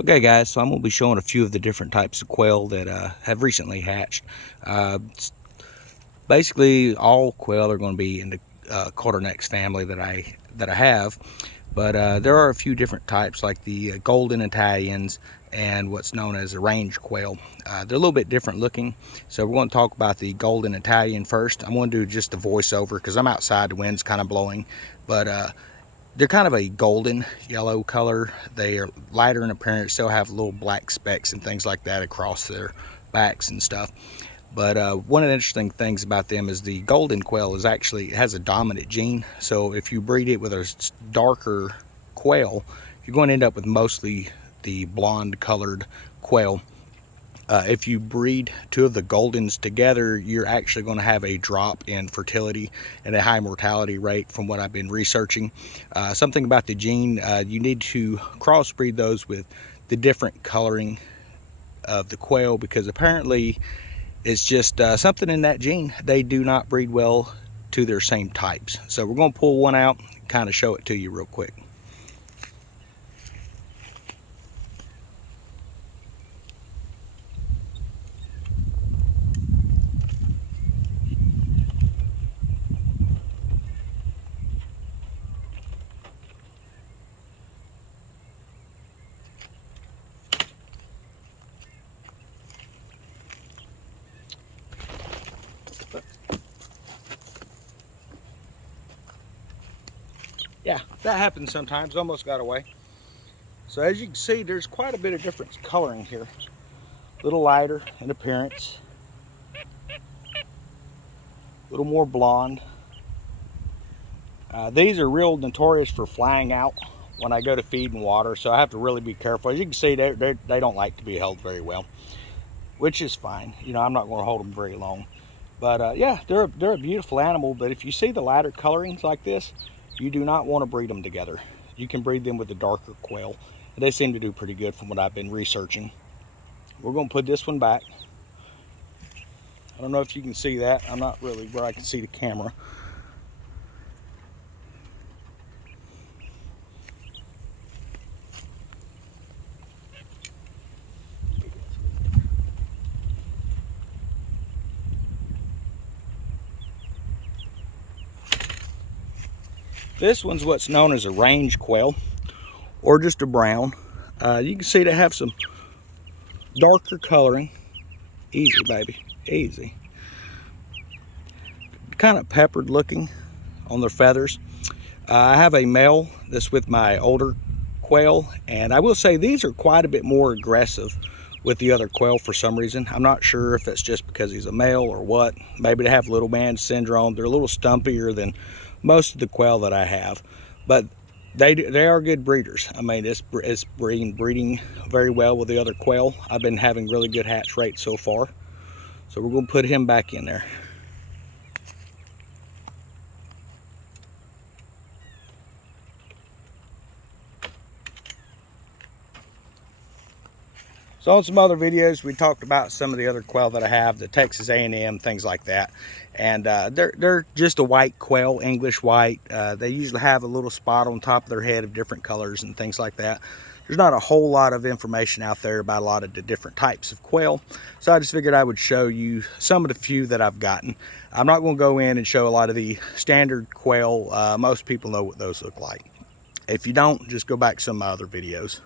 Okay guys, so I'm going to be showing a few of the different types of quail that have recently hatched. Basically all quail are going to be in the coturnix family that I have, but there are a few different types like the golden Italians and what's known as a range quail. They're a little bit different looking, so we're going to talk about the golden Italian first. I'm going to do just a voiceover because I'm outside, the wind's kind of blowing, but they're kind of a golden yellow color. They are lighter in appearance, still have little black specks and things like that across their backs and stuff. But one of the interesting things about them is the golden quail is actually, it has a dominant gene. So if you breed it with a darker quail, you're going to end up with mostly the blonde colored quail. If you breed two of the goldens together, you're actually going to have a drop in fertility and a high mortality rate from what I've been researching. Something about the gene, you need to crossbreed those with the different coloring of the quail, because apparently it's just something in that gene. They do not breed well to their same types. So we're going to pull one out and kind of show it to you real quick. Yeah, that happens sometimes. Almost got away. So as you can see, there's quite a bit of different coloring here. A little lighter in appearance, a little more blonde. These are real notorious for flying out when I go to feed and water, so I have to really be careful. As you can see, they don't like to be held very well, which is fine. You know, I'm not going to hold them very long. But yeah, they're a beautiful animal, but if you see the lighter colorings like this, you do not want to breed them together. You can breed them with the darker quail. They seem to do pretty good from what I've been researching. We're going to put this one back. I don't know if you can see that. I'm not really where I can see the camera. This one's what's known as a range quail, or just a brown. You can see they have some darker coloring. Easy, baby, easy. Kind of peppered looking on their feathers. I have a male that's with my older quail, and I will say these are quite a bit more aggressive with the other quail for some reason. I'm not sure if it's just because he's a male or what. Maybe they have little man syndrome. They're a little stumpier than most of the quail that I have, but they are good breeders. I mean, it's breeding very well with the other quail. I've been having really good hatch rates so far, so we're going to put him back in there. So on some other videos, we talked about some of the other quail that I have, the Texas A&M, things like that. And they're just a white quail, English white. They usually have a little spot on top of their head of different colors and things like that. There's not a whole lot of information out there about a lot of the different types of quail. So I just figured I would show you some of the few that I've gotten. I'm not going to go in and show a lot of the standard quail. Most people know what those look like. If you don't, just go back to some of my other videos.